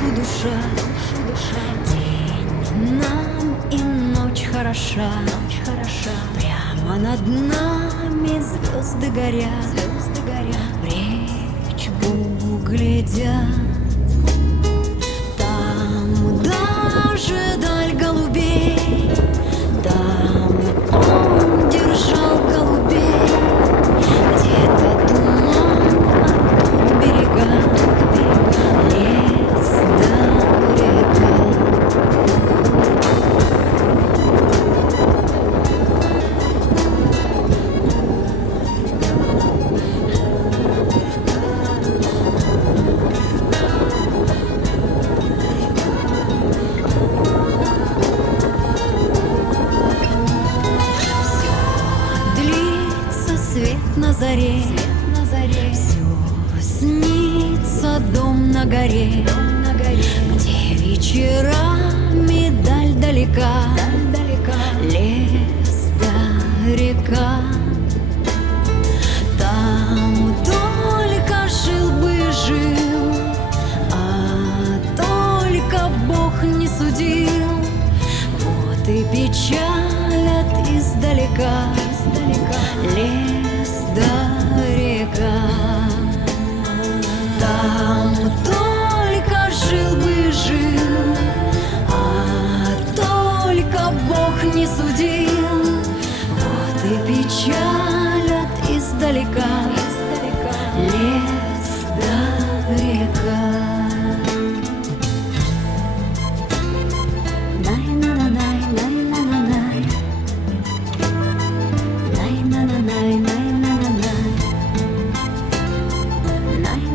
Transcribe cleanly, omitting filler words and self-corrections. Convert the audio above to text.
душа, день нам и ночь хороша, прямо над нами звезды горят, в речку глядят. Там даже даль голубей, там он держал голубей. Где-то туман, а тут берега, лес да река. Свет на заре, все снится дом на горе, где вечерами даль далека, лес да река.